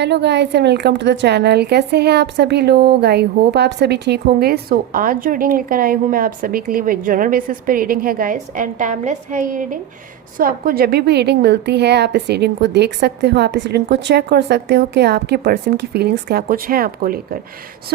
Hello guys and welcome to the channel. कैसे हैं आप सभी लोग? आई होप आप सभी ठीक होंगे। आज जो रीडिंग लेकर आई हूँ मैं आप सभी के लिए जनरल बेसिस पे रीडिंग है गाइस, एंड टाइमलेस है ये रीडिंग। आपको जब भी रीडिंग मिलती है आप इस रीडिंग को देख सकते हो, आप इस रीडिंग को चेक कर सकते हो कि आपके पर्सन की फीलिंग्स क्या कुछ हैं आपको लेकर।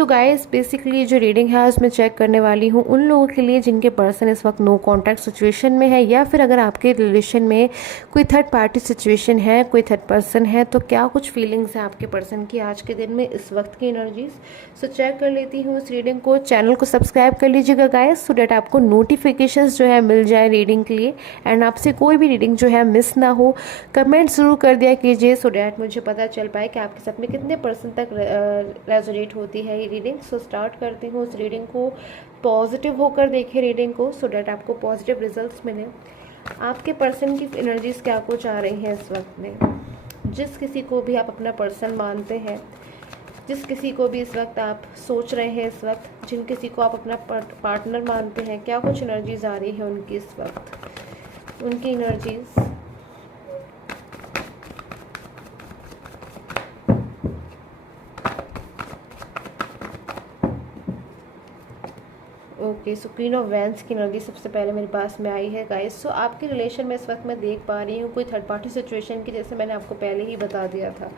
गाइस बेसिकली जो रीडिंग है उसमें चेक करने वाली हूँ उन लोगों के लिए जिनके पर्सन इस वक्त नो कॉन्टैक्ट सिचुएशन में है, या फिर अगर आपके रिलेशन में कोई थर्ड पार्टी सिचुएशन है, कोई थर्ड पर्सन है, तो क्या कुछ फीलिंग्स हैं आपके पर्सन की आज के दिन में, इस वक्त की एनर्जीज। चेक कर लेती हूँ उस रीडिंग को। चैनल को सब्सक्राइब कर लीजिएगा गाइस, सो डैट आपको नोटिफिकेशंस जो है मिल जाए रीडिंग के लिए, एंड आपसे कोई भी रीडिंग जो है मिस ना हो। कमेंट ज़रूर कर दिया कीजिए सो डैट मुझे पता चल पाए कि आपके साथ में कितने पर्सन तक रेजोनेट होती है ये रीडिंग। स्टार्ट करती हूँ उस रीडिंग को। पॉजिटिव होकर देखिए रीडिंग को सो डैट आपको पॉजिटिव रिजल्ट्स मिले। आपके पर्सन की एनर्जीज क्या कुछ आ रही हैं इस वक्त में। जिस किसी को भी आप अपना पर्सन मानते हैं, जिस किसी को भी इस वक्त आप सोच रहे हैं, इस वक्त जिन किसी को आप अपना पार्टनर मानते हैं, क्या कुछ एनर्जीज आ रही है उनकी इस वक्त, उनकी energies. Okay, queen of vents की एनर्जी सबसे पहले मेरे पास में आई है गाइस। आपके रिलेशन में इस वक्त मैं देख पा रही हूँ कोई थर्ड पार्टी सिचुएशन की, जैसे मैंने आपको पहले ही बता दिया था।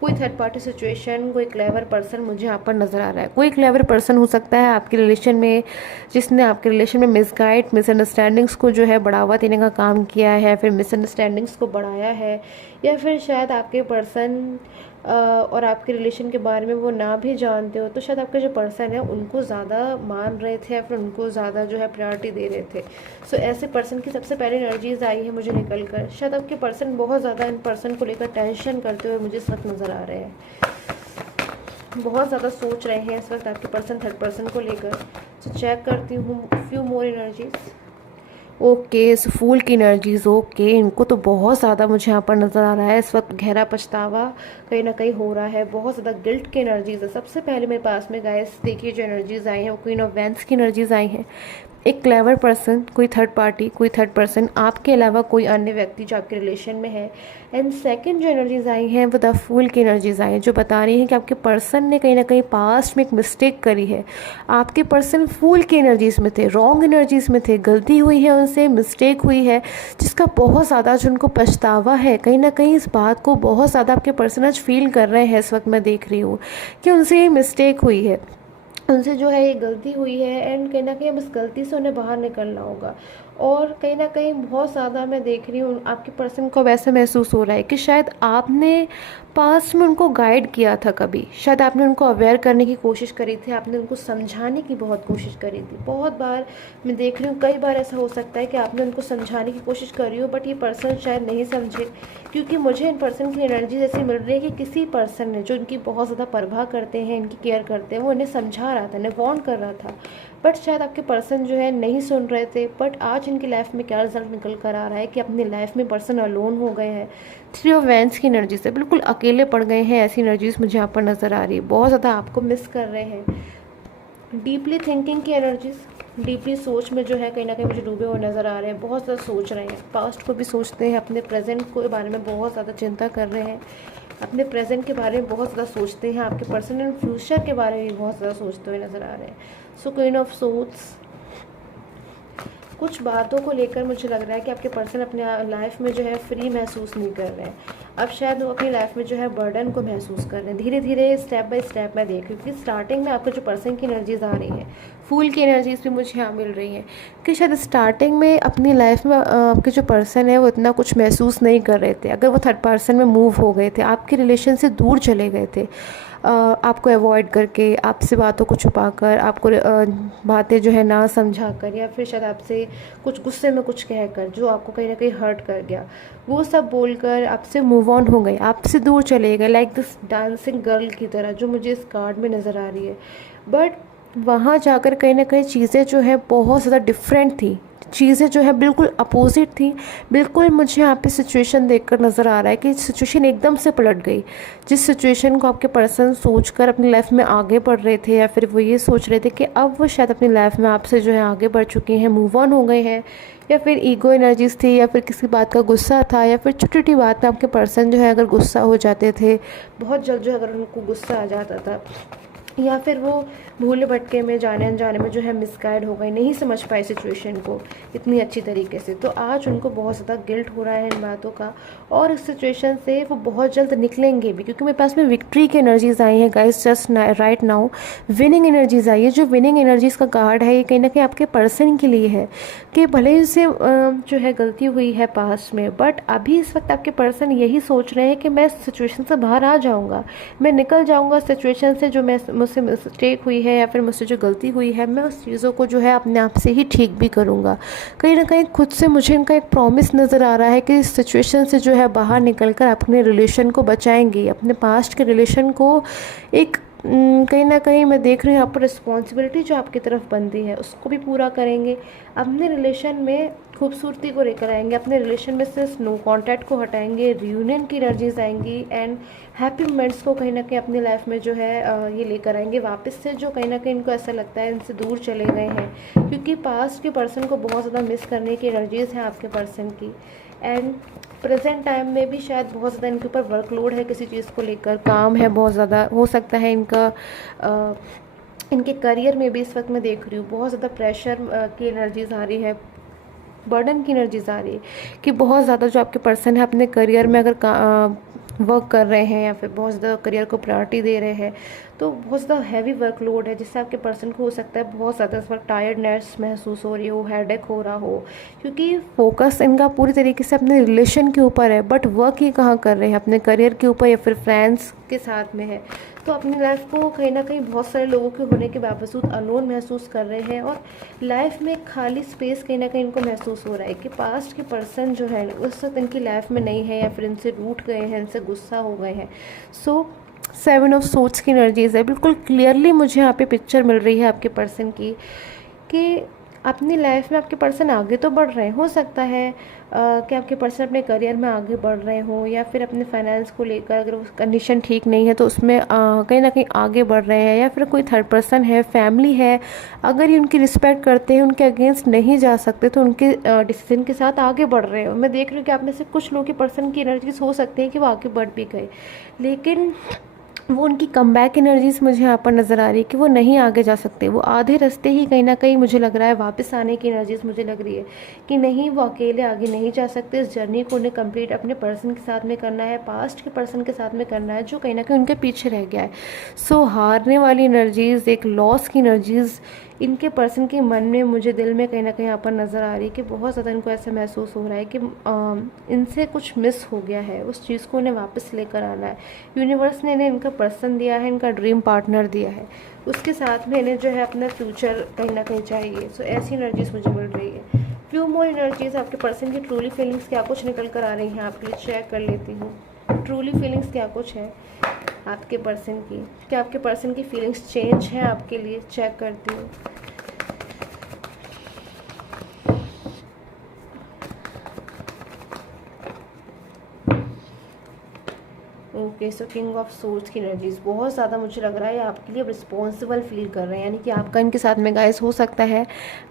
कोई थर्ड पार्टी सिचुएशन, कोई क्लेवर पर्सन मुझे यहाँ पर नज़र आ रहा है। कोई क्लेवर पर्सन हो सकता है आपके रिलेशन में, जिसने आपके रिलेशन में मिसगाइड, मिसअंडरस्टैंडिंग्स को जो है बढ़ावा देने का काम किया है, फिर मिसअंडरस्टैंडिंग्स को बढ़ाया है, या फिर शायद आपके पर्सन और आपके रिलेशन के बारे में वो ना भी जानते हो, तो शायद आपके जो पर्सन है उनको ज़्यादा मान रहे थे या फिर उनको ज़्यादा जो है प्रायोरिटी दे रहे थे। ऐसे पर्सन की सबसे पहले एनर्जीज आई है मुझे निकल कर। शायद आपके पर्सन बहुत ज़्यादा इन पर्सन को लेकर टेंशन करते हुए मुझे इस वक्त नज़र आ रहे हैं। बहुत ज़्यादा सोच रहे हैं इस वक्त आपके पर्सन थर्ड पर्सन को लेकर। चेक करती हूँ फ्यू मोर एनर्जीज। ओके, फूल की एनर्जीज। ओके, इनको तो बहुत ज़्यादा मुझे यहाँ पर नज़र आ रहा है इस वक्त गहरा पछतावा कहीं ना कहीं हो रहा है, बहुत ज़्यादा गिल्ट की एनर्जीज है। सबसे पहले मेरे पास में गाइस देखिए जो एनर्जीज आई हैं वो क्वीन ऑफ वैंस की एनर्जीज आई हैं। एक क्लेवर पर्सन, कोई थर्ड पार्टी, कोई थर्ड पर्सन, आपके अलावा कोई अन्य व्यक्ति जो आपके रिलेशन में है। एंड सेकंड जो एनर्जीज आई हैं वो द फूल की एनर्जीज आई हैं, जो बता रही हैं कि आपके पर्सन ने कहीं ना कहीं पास्ट में एक मिस्टेक करी है। आपके पर्सन फूल की एनर्जीज में थे, रॉन्ग एनर्जीज में थे, गलती हुई है उनसे, मिस्टेक हुई है, जिसका बहुत ज़्यादा जो उनको पछतावा है। कहीं ना कहीं इस बात को बहुत ज़्यादा आपके पर्सन आज फील कर रहे हैं। इस वक्त मैं देख रही हूँ कि उनसे ये मिस्टेक हुई है, उनसे जो है ये गलती हुई है, एंड कहीं ना कहीं अब इस गलती से उन्हें बाहर निकलना होगा। और कहीं ना कहीं बहुत ज़्यादा मैं देख रही हूँ आपके पर्सन को वैसे महसूस हो रहा है कि शायद आपने पास्ट में उनको गाइड किया था, कभी शायद आपने उनको अवेयर करने की कोशिश करी थी, आपने उनको समझाने की बहुत कोशिश करी थी। बहुत बार मैं देख रही हूँ, कई बार ऐसा हो सकता है कि आपने उनको समझाने की कोशिश करी हो, बट ये पर्सन शायद नहीं समझे, क्योंकि मुझे इन पर्सन की एनर्जी ऐसी मिल रही है कि किसी पर्सन ने जो इनकी बहुत ज़्यादा परवाह करते हैं, इनकी केयर करते हैं, वो इन्हें समझा रहा था, इन्हें वार्न कर रहा था, बट शायद आपके पर्सन जो है नहीं सुन रहे थे। बट आज इनकी लाइफ में क्या रिजल्ट निकल कर आ रहा है कि अपनी लाइफ में पर्सन अलोन हो गए हैं। थ्री ऑफ वैंस की एनर्जी से बिल्कुल अकेले पड़ गए हैं, ऐसी एनर्जीज मुझे यहाँ पर नज़र आ रही है। बहुत ज़्यादा आपको मिस कर रहे हैं। डीपली थिंकिंग की एनर्जीज, डीपली सोच में जो है कहीं ना कहीं मुझे डूबे हुए नज़र आ रहे हैं। बहुत ज़्यादा सोच रहे हैं, पास्ट को भी सोचते हैं, अपने प्रेजेंट के बारे में बहुत ज़्यादा चिंता कर रहे हैं, अपने प्रेजेंट के बारे में बहुत ज़्यादा सोचते हैं, आपके पर्सनल फ्यूचर के बारे में भी बहुत ज़्यादा सोचते हुए नज़र आ रहे हैं। क्वीन ऑफ सोर्ड्स, कुछ बातों को लेकर मुझे लग रहा है कि आपके पर्सन अपने लाइफ में जो है फ्री महसूस नहीं कर रहे हैं। अब शायद वो अपनी लाइफ में जो है बर्डन को महसूस कर रहे हैं। धीरे धीरे स्टेप बाय स्टेप मैं देख रही हूँ, क्योंकि स्टार्टिंग में आपके जो पर्सन की एनर्जीज आ रही है, फूल की एनर्जीज भी मुझे यहाँ मिल रही है कि शायद स्टार्टिंग में अपनी लाइफ में आपके जो पर्सन है वो इतना कुछ महसूस नहीं कर रहे थे। अगर वो थर्ड पर्सन में मूव हो गए थे, आपके रिलेशन से दूर चले गए थे, आपको अवॉइड करके, आपसे बातों को छुपाकर, आपको बातें जो है ना समझा कर, या फिर शायद आपसे कुछ गुस्से में कुछ कहकर जो आपको कहीं ना कहीं हर्ट कर गया, वो सब बोलकर आपसे मूव ऑन हो गए, आपसे दूर चले गए, लाइक दिस डांसिंग गर्ल की तरह जो मुझे इस कार्ड में नज़र आ रही है। बट वहाँ जाकर कहीं ना कहीं चीज़ें जो है बहुत ज़्यादा डिफरेंट थी। चीज़ें जो है बिल्कुल अपोजिट थी। बिल्कुल मुझे यहाँ पे सिचुएशन देखकर नज़र आ रहा है कि सिचुएशन एकदम से पलट गई। जिस सिचुएशन को आपके पर्सन सोचकर अपनी लाइफ में आगे बढ़ रहे थे, या फिर वो ये सोच रहे थे कि अब वो शायद अपनी लाइफ में आपसे जो है आगे बढ़ चुके हैं, मूव ऑन हो गए हैं, या फिर ईगो एनर्जीज थी, या फिर किसी बात का गुस्सा था, या फिर छोटी छोटी बात में आपके पर्सन जो है अगर गुस्सा हो जाते थे, बहुत जल्द जो है अगर उनको गुस्सा आ जाता था, या फिर वो भूले भटके में जाने अनजाने में जो है मिसगाइड हो गए, नहीं समझ पाए सिचुएशन को इतनी अच्छी तरीके से। तो आज उनको बहुत ज़्यादा गिल्ट हो रहा है इन बातों का, और इस सिचुएशन से वो बहुत जल्द निकलेंगे भी, क्योंकि मेरे पास में विक्ट्री की एनर्जीज आई हैं guys just right now. Winning energies आई है। जो विनिंग एनर्जीज का कार्ड है ये कहीं ना कहीं आपके पर्सन के लिए है कि भले ही उससे जो है गलती हुई है पास्ट में, बट अभी इस वक्त आपके पर्सन यही सोच रहे हैं कि मैं इस सिचुएशन से बाहर आ जाऊँगा, मैं निकल जाऊँगा सिचुएशन से, जो मुझसे मिस्टेक हुई है या फिर मुझसे जो गलती हुई है, मैं उस चीज़ों को जो है अपने आप से ही ठीक भी करूँगा। कहीं ना कहीं खुद से मुझे इनका एक प्रॉमिस नज़र आ रहा है कि इस सिचुएशन से जो है बाहर निकलकर अपने रिलेशन को बचाएंगे, अपने पास्ट के रिलेशन को एक कहीं ना कहीं मैं देख रही हूँ यहाँ पर रिस्पॉन्सिबिलिटी जो आपकी तरफ बनती है उसको भी पूरा करेंगे, अपने रिलेशन में खूबसूरती को लेकर आएंगे, अपने रिलेशन में से नो कॉन्टैक्ट को हटाएंगे, रियूनियन की एनर्जीज आएंगी, एंड हैप्पी मोमेंट्स को कहीं ना कहीं अपनी लाइफ में जो है ये लेकर आएंगे वापस से, जो कहीं ना कहीं इनको ऐसा लगता है इनसे दूर चले गए हैं, क्योंकि पास्ट के पर्सन को बहुत ज़्यादा मिस करने की एनर्जीज हैं आपके पर्सन की। एंड प्रेजेंट टाइम में भी शायद बहुत ज़्यादा इनके ऊपर वर्कलोड है, किसी चीज़ को लेकर काम है बहुत ज़्यादा, हो सकता है इनका इनके करियर में भी इस वक्त मैं देख रही हूँ बहुत ज़्यादा प्रेशर की एनर्जीज आ रही है, बर्डन की एनर्जीज आ रही है कि बहुत ज़्यादा जो आपके पर्सन है अपने करियर में अगर वर्क कर रहे हैं या फिर बहुत ज़्यादा करियर को प्रायोरिटी दे रहे हैं, तो बहुत ज़्यादा हैवी वर्कलोड है, जिससे आपके पर्सन को हो सकता है बहुत ज़्यादा इस वक्त टायर्डनेस महसूस हो रही हो, हेडेक हो रहा हो, क्योंकि फोकस इनका पूरी तरीके से अपने रिलेशन के ऊपर है, बट वर्क ये कहाँ कर रहे हैं, अपने करियर के ऊपर या फिर फ्रेंड्स के साथ में है। तो अपनी लाइफ को कहीं ना कहीं बहुत सारे लोगों के होने के बावजूद अननोन महसूस कर रहे हैं, और लाइफ में खाली स्पेस कहीं ना कहीं इनको महसूस हो रहा है कि पास्ट के पर्सन जो है उस वक्त इनकी लाइफ में नहीं है, या फिर इनसे रूठ गए हैं, इनसे गुस्सा हो गए हैं। सो 7 ऑफ सोर्ड्स की एनर्जीज है। बिल्कुल क्लियरली मुझे यहाँ पे पिक्चर मिल रही है आपके पर्सन की कि अपनी लाइफ में आपके पर्सन आगे तो बढ़ रहे हैं, हो सकता है कि आपके पर्सन अपने करियर में आगे बढ़ रहे हों, या फिर अपने फाइनेंस को लेकर अगर वो कंडीशन ठीक नहीं है तो उसमें कहीं ना कहीं आगे बढ़ रहे हैं, या फिर कोई थर्ड पर्सन है, फैमिली है, अगर ये उनकी रिस्पेक्ट करते हैं, उनके अगेंस्ट नहीं जा सकते तो उनके डिसीजन के साथ आगे बढ़ रहे हो। मैं देख रही हूँ कि आप में से कुछ लोगों के पर्सन की एनर्जीज हो सकती है कि वो आगे बढ़ भी गए, लेकिन वो उनकी कमबैक एनर्जीज मुझे यहाँ पर नज़र आ रही है कि वो नहीं आगे जा सकते, वो आधे रास्ते ही कहीं ना कहीं मुझे लग रहा है वापस आने की एनर्जीज मुझे लग रही है कि नहीं, वो अकेले आगे नहीं जा सकते। इस जर्नी को उन्हें कंप्लीट अपने पर्सन के साथ में करना है, पास्ट के पर्सन के साथ में करना है जो कहीं ना कहीं उनके पीछे रह गया है। सो हारने वाली एनर्जीज, एक लॉस की एनर्जीज इनके पर्सन के मन में, मुझे दिल में कहीं ना कहीं यहाँ पर नज़र आ रही है कि बहुत ज़्यादा इनको ऐसा महसूस हो रहा है कि इनसे कुछ मिस हो गया है, उस चीज़ को उन्हें वापस लेकर आना है। यूनिवर्स ने इन्हें इनका पर्सन दिया है, इनका ड्रीम पार्टनर दिया है, उसके साथ में इन्हें जो है अपना फ्यूचर कहीं ना कहीं चाहिए। सो ऐसी एनर्जीज मुझे मिल रही है। फ्यू मोर एनर्जीज आपके पर्सन की ट्रूली फीलिंग्स क्या कुछ निकल कर आ रही हैं आपके लिए, चेक कर लेती हूँ। ट्रूली फीलिंग्स क्या कुछ है आपके पर्सन की, क्या आपके पर्सन की फीलिंग्स चेंज है आपके लिए, चेक करती हूँ। Okay, so king of swords की एनर्जीज बहुत ज़्यादा मुझे लग रहा है आपके लिए रिस्पॉन्सिबल फील कर रहे हैं, यानी कि आपका इनके साथ में गाइस हो सकता है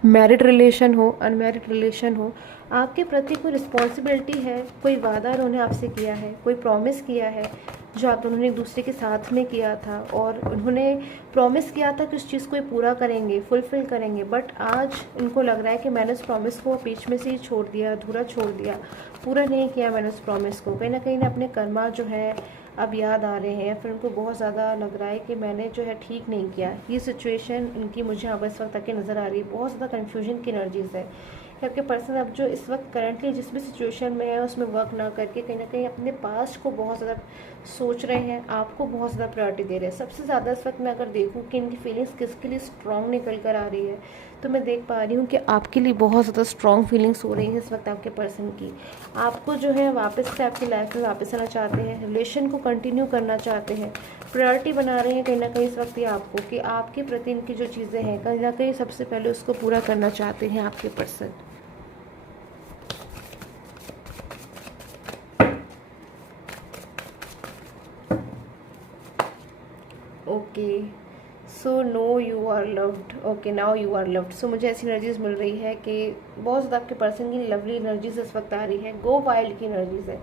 मैरिड रिलेशन हो, अनमैरिड रिलेशन हो, आपके प्रति कोई रिस्पॉन्सिबिलिटी है, कोई वादा उन्होंने आपसे किया है, कोई प्रॉमिस किया है जो आप दोनों ने एक दूसरे के साथ में किया था, और उन्होंने प्रॉमिस किया था कि उस चीज़ को पूरा करेंगे, फुलफ़िल करेंगे, बट आज इनको लग रहा है कि मैंने उस प्रॉमिस को बीच में से ही छोड़ दिया, अधूरा छोड़ दिया, पूरा नहीं किया मैंने उस प्रॉमिस को। कहीं ना कहीं अपने कर्मा जो है अब याद आ रहे हैं, या फिर उनको बहुत ज़्यादा लग रहा है कि मैंने जो है ठीक नहीं किया। ये सिचुएशन इनकी मुझे अब इस वक्त तक की नज़र आ रही है, बहुत ज़्यादा कन्फ्यूजन की एनर्जीज है कि आपके पर्सन अब जो इस वक्त करंटली जिस भी सिचुएशन में है उसमें वर्क ना करके कहीं ना कहीं अपने पास्ट को बहुत ज़्यादा सोच रहे हैं, आपको बहुत ज़्यादा प्रायोरिटी दे रहे हैं। सबसे ज़्यादा इस वक्त मैं अगर देखूँ कि इनकी फीलिंग्स किसके लिए स्ट्रॉन्ग निकल कर आ रही है, तो मैं देख पा रही हूँ कि आपके लिए बहुत ज़्यादा स्ट्रॉन्ग फीलिंग्स हो रही हैं इस वक्त आपके पर्सन की। आपको जो है वापस से आपकी लाइफ में वापस आना चाहते हैं, रिलेशन को कंटिन्यू करना चाहते हैं, प्रायोरिटी बना रहे हैं कहीं ना कहीं इस वक्त ये आपको, कि आपके प्रति इनकी जो चीज़ें हैं कहीं ना कहीं सबसे पहले उसको पूरा करना चाहते हैं आपके person. You are loved, okay now you are loved. So मुझे ऐसी एनर्जीज मिल रही है कि बहुत ज़्यादा आपके पर्सन की लवली एनर्जीज इस वक्त आ रही है, गो वाइल्ड की एनर्जीज है।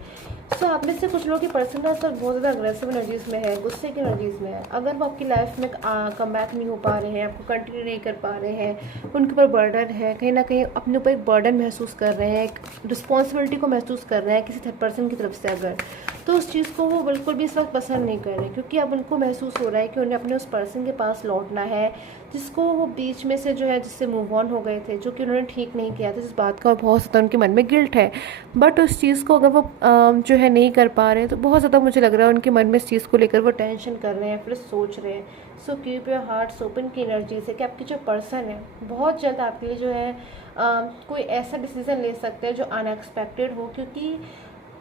सो आप में से कुछ लोगों की पर्सन का असर बहुत ज़्यादा अग्रेसिव एनर्जीज में है, गुस्से की एनर्जीज में है। अगर वो आपकी लाइफ में कम बैक नहीं हो पा रहे हैं, आपको कंटिन्यू नहीं कर पा रहे हैं, उनके ऊपर बर्डन है, कहीं ना कहीं अपने ऊपर एक बर्डन महसूस कर रहे हैं, एक रिस्पॉन्सिबिलिटी को महसूस कर रहे हैं किसी थर्ड पर्सन की तरफ से, अगर तो उस चीज़ को वो बिल्कुल भी इस वक्त पसंद नहीं कर रहे, क्योंकि अब उनको महसूस हो रहा है कि उन्हें अपने उस पर्सन के पास लौटना है जिसको वो बीच में से जो है जिससे मूव ऑन हो गए थे, जो कि उन्होंने ठीक नहीं किया था जिस बात का, और बहुत ज़्यादा उनके मन में गिल्ट है। बट उस चीज़ को अगर वो जो है नहीं कर पा रहे हैं तो बहुत ज़्यादा मुझे लग रहा है उनके मन में इस चीज़ को लेकर वो टेंशन कर रहे हैं, फिर सोच रहे हैं। So keep your hearts open की एनर्जी से कि आपकी जो पर्सन है बहुत जल्द आपके लिए जो है कोई ऐसा डिसीज़न ले सकते हैं जो अनएक्सपेक्टेड हो, क्योंकि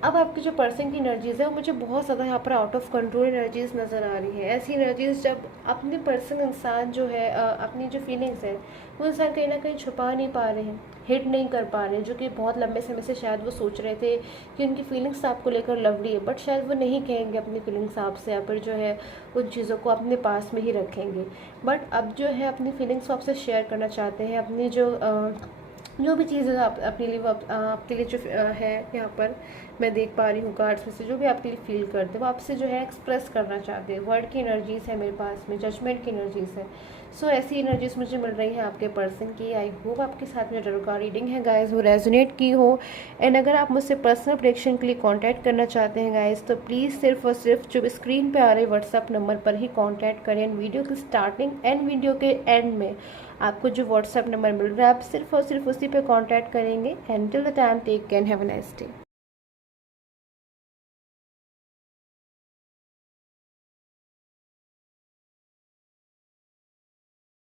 अब आपकी जो पर्सन की एनर्जीज़ है वो मुझे बहुत ज़्यादा यहाँ पर आउट ऑफ कंट्रोल एनर्जीज़ नज़र आ रही है। ऐसी एनर्जीज़ जब अपने पर्सन इंसान जो है अपनी जो फीलिंग्स है वो इंसान कहीं ना कहीं छुपा नहीं पा रहे हैं, हिट नहीं कर पा रहे हैं, जो कि बहुत लंबे समय से शायद वो सोच रहे थे कि उनकी फीलिंग्स आपको लेकर लवली है, बट शायद वो नहीं कहेंगे अपनी फीलिंग्स आपसे, या फिर जो है उन चीज़ों को अपने पास में ही रखेंगे। बट अब जो है अपनी फीलिंग्स को आपसे शेयर करना चाहते हैं, अपनी जो भी चीज़ें आप अपने लिए वो आपके लिए जो है यहाँ पर मैं देख पा रही हूँ कार्ड्स में से, जो भी आपके लिए फील करते हैं वो आपसे जो है एक्सप्रेस करना चाहते हैं। वर्ड की एनर्जीज़ है मेरे पास में, जजमेंट की एनर्जीज़ है। सो ऐसी एनर्जीज मुझे मिल रही है आपके पर्सन की। आई होप आपके साथ में जो रीडिंग है गाइज वो रेजोनेट की हो। एंड अगर आप मुझसे पर्सनल प्रेडिक्शन के लिए कांटेक्ट करना चाहते हैं गाइज तो प्लीज़ सिर्फ और सिर्फ जो स्क्रीन पे आ रहे व्हाट्सअप नंबर पर ही कांटेक्ट करें। वीडियो की स्टार्टिंग एंड वीडियो के एंड में आपको जो व्हाट्सअप नंबर मिल रहा है आप सिर्फ और सिर्फ उसी पे कांटेक्ट करेंगे। And till the time take care, have a nice day.